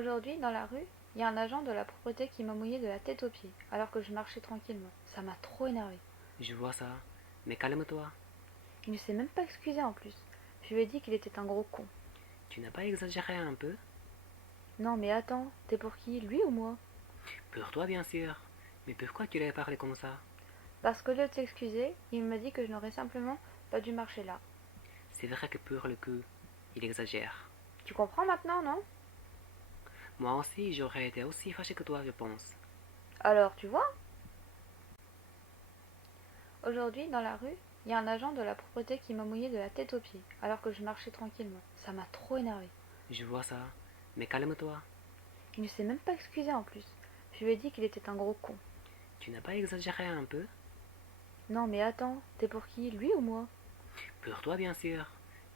Aujourd'hui, dans la rue, il y a un agent de la propreté qui m'a mouillé de la tête aux pieds, alors que je marchais tranquillement. Ça m'a trop énervé. Je vois ça. Mais calme-toi. Il ne s'est même pas excusé en plus. Je lui ai dit qu'il était un gros con. Tu n'as pas exagéré un peu? Non mais attends, t'es pour qui, lui ou moi? Pour toi, bien sûr. Mais pourquoi tu lui as parlé comme ça? Parce qu'au lieu de s'excuser, il m'a dit que je n'aurais simplement pas dû marcher là. C'est vrai que pour le coup, il exagère. Tu comprends maintenant, non? Moi aussi, j'aurais été aussi fâché que toi, je pense. Alors, tu vois? Aujourd'hui, dans la rue, il y a un agent de la propreté qui m'a mouillé de la tête aux pieds, alors que je marchais tranquillement. Ça m'a trop énervé. Je vois ça. Mais calme-toi. Il ne s'est même pas excusé en plus. Je lui ai dit qu'il était un gros con. Tu n'as pas exagéré un peu? Non mais attends, t'es pour qui, lui ou moi? Pour toi, bien sûr.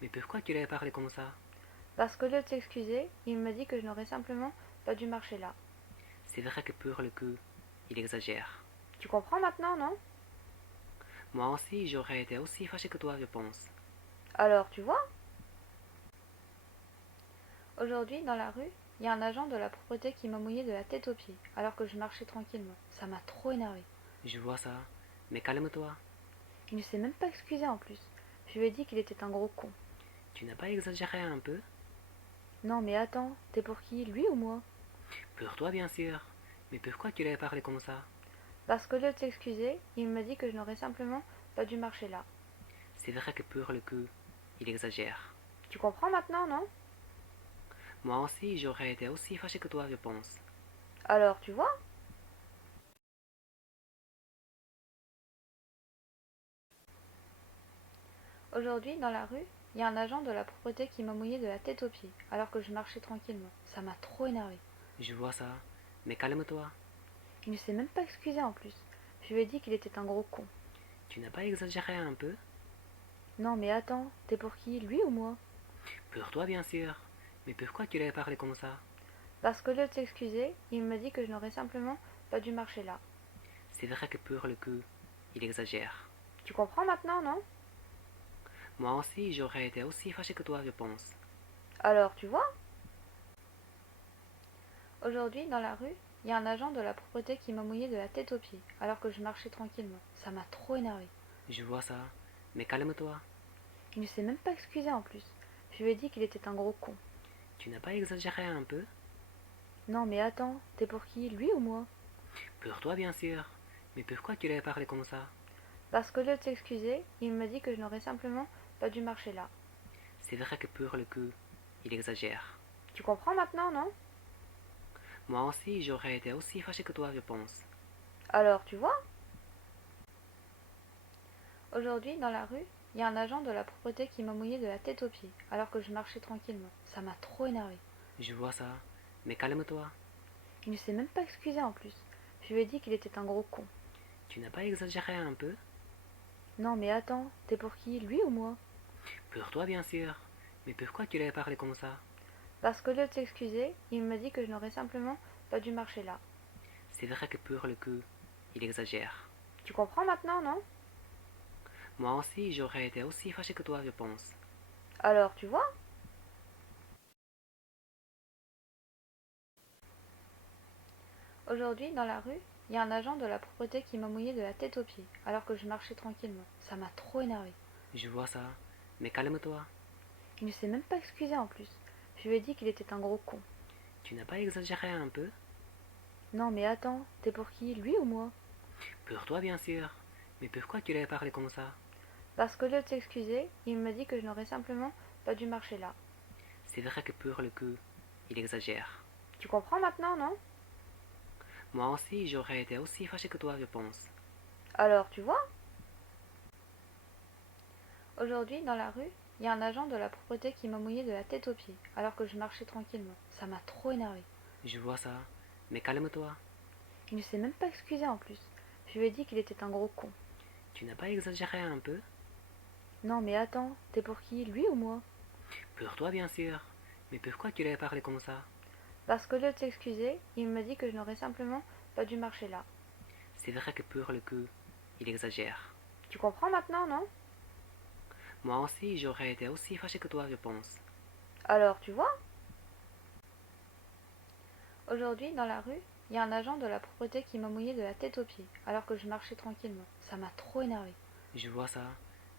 Mais pourquoi tu lui as parlé comme ça? Parce qu'au lieu de s'excuser, il m'a dit que je n'aurais simplement pas dû marcher là. C'est vrai que pour le coup, il exagère. Tu comprends maintenant, non? Moi aussi, j'aurais été aussi fâché que toi, je pense. Alors, tu vois? Aujourd'hui, dans la rue, il y a un agent de la propreté qui m'a mouillé de la tête aux pieds, alors que je marchais tranquillement. Ça m'a trop énervé. Je vois ça. Mais calme-toi. Il ne s'est même pas excusé en plus. Je lui ai dit qu'il était un gros con. Tu n'as pas exagéré un peu? Non mais attends, t'es pour qui, lui ou moi? Pour toi, bien sûr. Mais pourquoi tu lui as parlé comme ça? Parce qu'au lieu de s'excuser, il m'a dit que je n'aurais simplement pas dû marcher là. C'est vrai que pour le coup, il exagère. Tu comprends maintenant, non? Moi aussi, j'aurais été aussi fâché que toi, je pense. Alors, tu vois? Aujourd'hui, dans la rue, il y a un agent de la propreté qui m'a mouillé de la tête aux pieds, alors que je marchais tranquillement. Ça m'a trop énervé. Je vois ça. Mais calme-toi. Il ne s'est même pas excusé en plus. Je lui ai dit qu'il était un gros con. Tu n'as pas exagéré un peu? Non mais attends, t'es pour qui, lui ou moi? Pour toi, bien sûr. Mais pourquoi tu lui as parlé comme ça? Parce qu'au lieu de s'excuser, il m'a dit que je n'aurais simplement pas dû marcher là. C'est vrai que pour le coup, il exagère. Tu comprends maintenant, non? Moi aussi, j'aurais été aussi fâché que toi, je pense. Alors, tu vois? Aujourd'hui, dans la rue, il y a un agent de la propreté qui m'a mouillé de la tête aux pieds, alors que je marchais tranquillement. Ça m'a trop énervé. Je vois ça. Mais calme-toi. Il ne s'est même pas excusé en plus. Je lui ai dit qu'il était un gros con. Tu n'as pas exagéré un peu? Non mais attends, t'es pour qui, lui ou moi? Pour toi, bien sûr. Mais pourquoi tu lui as parlé comme ça? Parce qu'au lieu de s'excuser, il m'a dit que je n'aurais simplement pas dû marcher là. C'est vrai que pour le coup, il exagère. Tu comprends maintenant, non? Moi aussi, j'aurais été aussi fâché que toi, je pense. Alors, tu vois? Aujourd'hui, dans la rue, il y a un agent de la propreté qui m'a mouillé de la tête aux pieds, alors que je marchais tranquillement. Ça m'a trop énervé. Je vois ça. Mais calme-toi. Il ne s'est même pas excusé en plus. Je lui ai dit qu'il était un gros con. Tu n'as pas exagéré un peu? Non mais attends, t'es pour qui, lui ou moi? Pour toi, bien sûr. Mais pourquoi tu lui as parlé comme ça? Parce qu'au lieu de s'excuser, il m'a dit que je n'aurais simplement pas dû marcher là. C'est vrai que pour le coup, il exagère. Tu comprends maintenant, non? Moi aussi, j'aurais été aussi fâché que toi, je pense. Alors, tu vois? Aujourd'hui, dans la rue, il y a un agent de la propreté qui m'a mouillé de la tête aux pieds, alors que je marchais tranquillement. Ça m'a trop énervé. Je vois ça. Mais calme-toi. Il ne s'est même pas excusé en plus. Je lui ai dit qu'il était un gros con. Tu n'as pas exagéré un peu? Non mais attends, t'es pour qui, lui ou moi? Pour toi, bien sûr. Mais pourquoi tu lui as parlé comme ça? Parce qu'au lieu de s'excuser, il m'a dit que je n'aurais simplement pas dû marcher là. C'est vrai que pour le coup, il exagère. Tu comprends maintenant, non? Moi aussi, j'aurais été aussi fâché que toi, je pense. Alors, tu vois? Aujourd'hui, dans la rue, il y a un agent de la propreté qui m'a mouillé de la tête aux pieds, alors que je marchais tranquillement. Ça m'a trop énervé. Je vois ça. Mais calme-toi. Il ne s'est même pas excusé en plus. Je lui ai dit qu'il était un gros con. Tu n'as pas exagéré un peu? Non mais attends, t'es pour qui, lui ou moi? Pour toi, bien sûr. Mais pourquoi tu lui as parlé comme ça? Parce qu'au lieu de s'excuser, il m'a dit que je n'aurais simplement pas dû marcher là. C'est vrai que pour le coup, il exagère. Tu comprends maintenant, non? Moi aussi, j'aurais été aussi fâché que toi, je pense. Alors, tu vois? Aujourd'hui, dans la rue, il y a un agent de la propreté qui m'a mouillé de la tête aux pieds, alors que je marchais tranquillement. Ça m'a trop énervé. Je vois ça.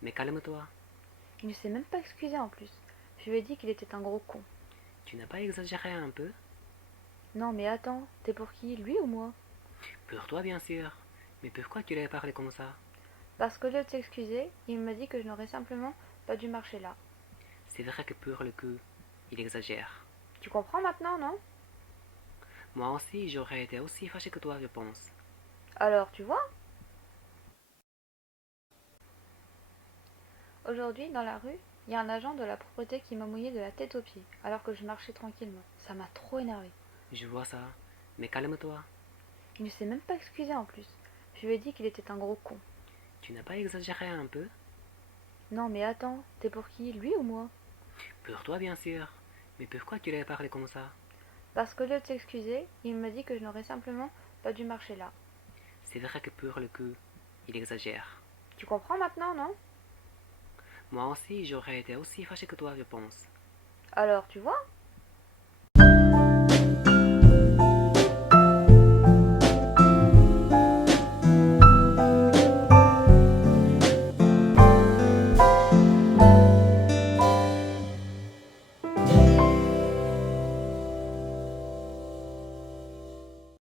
Mais calme-toi. Il ne s'est même pas excusé en plus. Je lui ai dit qu'il était un gros con. Tu n'as pas exagéré un peu? Non mais attends, t'es pour qui, lui ou moi? Pour toi, bien sûr. Mais pourquoi tu lui as parlé comme ça? Parce qu'au lieu de s'excuser, il m'a dit que je n'aurais simplement pas dû marcher là. C'est vrai que pour le coup, il exagère. Tu comprends maintenant, non? Moi aussi, j'aurais été aussi fâché que toi, je pense. Alors, tu vois? Aujourd'hui, dans la rue, il y a un agent de la propreté qui m'a mouillé de la tête aux pieds, alors que je marchais tranquillement. Ça m'a trop énervé. Je vois ça. Mais calme-toi. Il ne s'est même pas excusé en plus. Je lui ai dit qu'il était un gros con. Tu n'as pas exagéré un peu? Non mais attends, t'es pour qui, lui ou moi? Pour toi, bien sûr. Mais pourquoi tu lui as parlé comme ça? Parce qu'au lieu de s'excuser, il m'a dit que je n'aurais simplement pas dû marcher là. C'est vrai que pour le coup, il exagère. Tu comprends maintenant, non? Moi aussi, j'aurais été aussi fâché que toi, je pense. Alors, tu vois?